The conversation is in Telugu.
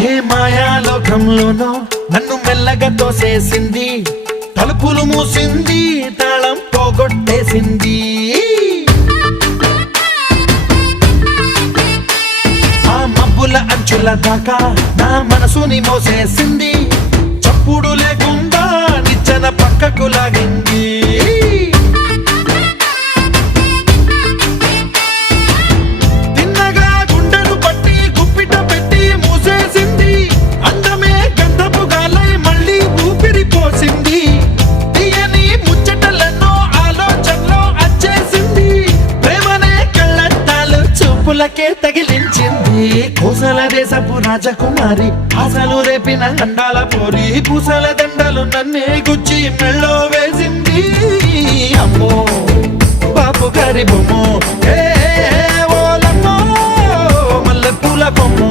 ఏ మాయాలోకంలోనో నన్ను మెల్లగా తోసేసింది, తలుపులు మూసింది, తాళం పోగొట్టేసింది. ఆ మబ్బుల అంచుల దాకా నా మనసుని మోసేసింది, చప్పుడు లేకుండా నిచ్చెన పక్కకు లాగింది. పూలకే తగిలించింది. కోసల దేశపు రాజకుమారి, ఆశలు రేపిన అండాల పోరి, పూసల దండలు నన్నే గుచ్చి మెళ్ళో వేసింది. అమ్మో బాపు గారి బొమ్మో, ఓలమ్మో మల్లె పూల బొమ్మో.